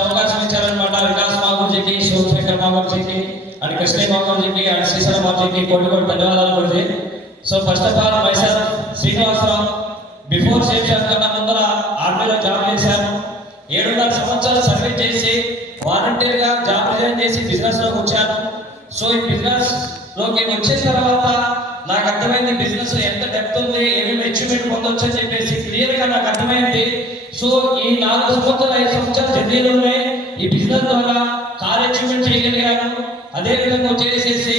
అవకాశం ఇచ్చారనమాట. వికాస్ బాబుజీకి, శివశేఖర్ బాబుజీకి అండ్ కృష్ణ బాబుజీకి అండ్ శ్రీశైల బాబుజీకి కోటి ధన్యవాదాలు గురించి. So first of all myself Srinivasarao, before safe కన్నా ముందర ఆర్మీలో జాబ్ చేశాను. 7.5 సంవత్సరాలు సర్వీస్ చేసి వాలంటీర్గా జాబ్ రిజైన్ చేసి బిజినెస్లోకి వచ్చాను. సో ఈ బిజినెస్ లోకి వచ్చిన తర్వాత నాకు అర్థమైంది బిజినెస్ ఎంత డెప్త్ ఉంది, ఏమేమి అచీవ్మెంట్ పొందొచ్చు అని చెప్పేసి క్లియర్గా నాకు అర్థమైంది. సో ఈ 4 సంవత్సరాలు 5 సంవత్సరాల జర్నీలోనే ఈ బిజినెస్ ద్వారా కార్ అచీవ్మెంట్ చేయగలిగాను. అదే విధంగా వచ్చేసేసి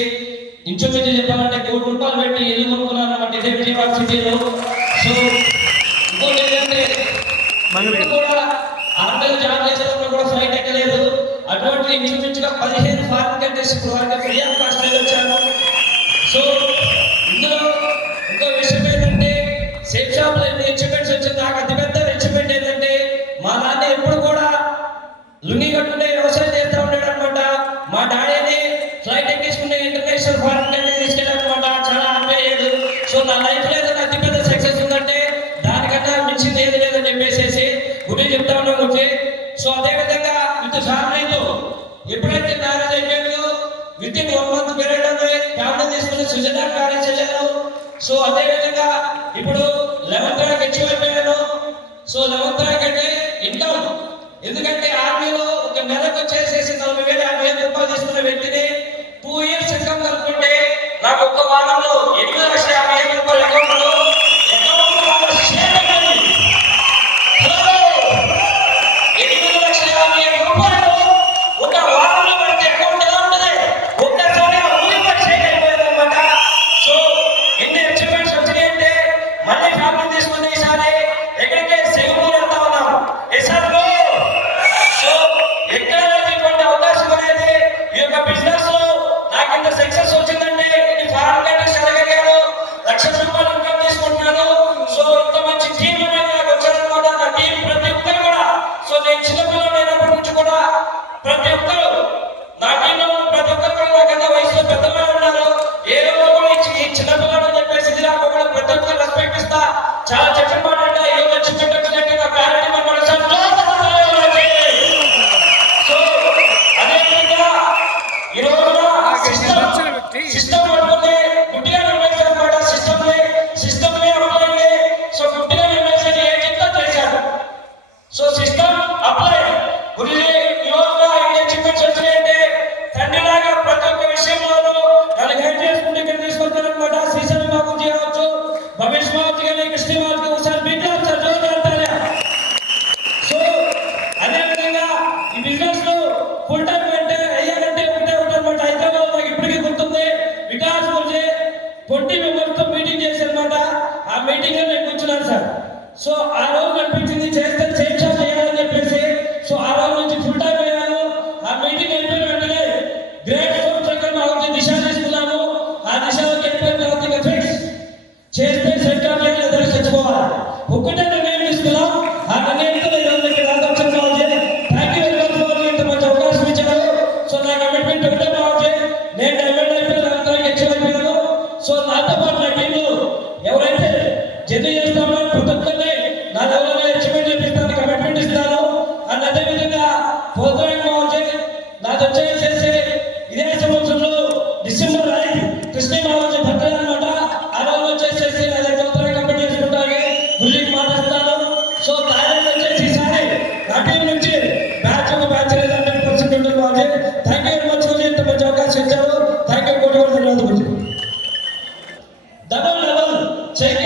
ఇంచుమించు చెప్పాలంటే ₹1,00,00,000 పెట్టి ఇల్లు కొనుక్కున్నాను అన్నమాట ఇదే విజయవాడ సిటీలో. సో ఇంకోటి ఏంటంటే కూడా ఆర్మీలో జాబ్ చేసేటప్పుడు కూడా ఫ్లైట్ ఎక్కలేదు. అటువంటి ఇంచుమించుగా 15 ఫారిన్ కంట్రీస్ ఇప్పుడు వరకు ఫ్రీ ఆఫ్ కాస్ట్ వచ్చాను. సో ఇందులో ఇంకో విషయం ఏంటంటే సేఫ్ షాప్లో ఎన్ని అచీవ్మెంట్స్ వచ్చింది, నాకు అతిపెద్ద అచీవ్మెంట్ ఏంటంటే మా నాన్న ఎప్పుడు కూడా లుంగి కట్టుకునే వ్యవసాయం చేస్తూ ఉన్నాడు అనమాట. మా డాడీని ఫ్లైట్ ఎక్కించుకునే ఇంటర్నేషనల్ ఫారిన్ కంట్రీ తీసుకెళ్ళాడు అనమాట. చాలా హ్యాపీ అయ్యాడు. సో నా లైఫ్లో ఏదైనా అతిపెద్ద సక్సెస్ ఉందంటే దానికన్నా మించింది ఏది లేదని చెప్పేసి గుడి చెప్తా ఉన్నాం గురించి. సో అదే విధంగా విత్ ఫ్యామిలీతో ఎప్పుడైతే మ్యారేజ్ అయిపోయిందో విత్ ఇన్ 1 మంత్ పీరియడ్ లోనే ఫ్యామిలీ తీసుకుని స్విట్జర్లాండ్ మ్యారేజ్ చేశాను. సో అదే విధంగా ఇప్పుడు 11th ర్యాంక్ అచీవ్ అయిపోయాను. సో 11th ర్యాంక్ అంటే ఇన్కమ్, ఎందుకంటే ఆర్మీలో ఒక నెలకు వచ్చేసేసి 40,000 50,000 రూపాయలు తీసుకున్న వ్యక్తిని 2 ఇయర్స్ ఇన్కమ్ కలుపుకుంటే నాకు ఒక్క వారంలో 8,50,000 రూపాయలు అకౌంట్లో చాలా చెప్పిన మాట ఈరోజు అచీవ్మెంట్ వచ్చినట్టు నా క్లారిటీ మన మనసులో. సో అదే విధంగా ఈ రోజున సిస్టమ్ పడుతుంది గుడ్డిగా నిర్ణయించారు అనమాట. System apply. సో గుడ్డిగా నిర్ణయించారు ఏ చెప్తా చేశారు. సో సిస్టమ్ అప్లై గురించి ఈ రోజున ఈ అచీవ్మెంట్స్ వచ్చినాయంటే తండ్రిలాగా ప్రతి ఒక్క విషయంలోనూ నన్ను గైడ్ చేసుకుంటే ఇక్కడ తీసుకొచ్చారనమాట. శ్రీశైలం బాబుజీ కావచ్చు, భవిష్య బాబుజీ కానీ, కృష్ణ బాబుజీ ఒకసారి బిడ్డ ఒకసారి చదువుతారు. సో అదే విధంగా ఈ బిజినెస్ లో ఫుల్ టైం అంటే అయ్యారంటే ఒకటే అనమాట. హైదరాబాద్ నాకు ఇప్పటికీ గుర్తుంది. వికాస్ బాబుజీ 20 మెంబర్స్తో మీటింగ్ చేశారనమాట. ఆ మీటింగ్ లో నేను కూర్చున్నాను సార్. సో ఆ రోజు అనిపించింది చేస్తే సేఫ్ షాప్ చేయాలని చెప్పేసి. సో ఆ రోజు నుంచి ఫుల్ టైం అయ్యాను. ఆ మీటింగ్ అయిపోయిన వెంటనే గ్రేట్ ఫోర్త్ ప్రకారం మా దిశ తీసుకున్నాము. ఆ దిశలోకి వెళ్ళిపోయిన తర్వాత ఇంకా ఫిక్స్ చేస్తే సెట్ అవ్వాలి, ఎదురు తెచ్చుకోవాలి. ఒక్కటే నిర్ణయం తీసుకున్నాం. ఆ నిర్ణయంతో ఈరోజు ఇక్కడ రావచ్చు Babuji. Thank you very much Babuji, ఇంత మంచి అవకాశం ఇచ్చారు. సో నా కమిట్మెంట్ ఒకటే బాబుజీ, నేను డైమండ్ అయిపోయిన అందరికి అచీవ్ అయిపోయాను. సో నాతో పాటు నా టీంలో ఎవరైతే జర్నీ చేస్తామో ప్రతి ఒక్కరిని నా లెవెల్లో అచీవ్మెంట్ చేపిస్తాను, కమిట్మెంట్ ఇస్తాను. అండ్ అదే విధంగా 4th ర్యాంక్ బాబుజీ నాది వచ్చేసేసి ఇదే సంవత్సరంలో డిసెంబర్ 5 కృష్ణ బాబుజీ బర్త్డే అనమాట. ఆ రోజు వచ్చేసేసి అదే 4th ర్యాంక్ కంప్లీట్ చేసుకుంటాను. గుళ్ళకి మాట్లాడుతాను. సో థాయిలాండ్ వచ్చేసి ఈసారి నా టీం నుంచి బ్యాచ్ 100% ఉంటుంది Babuji. Thank you very much గురించి ఇంత మంచి అవకాశం ఇచ్చారు. Thank you. Double check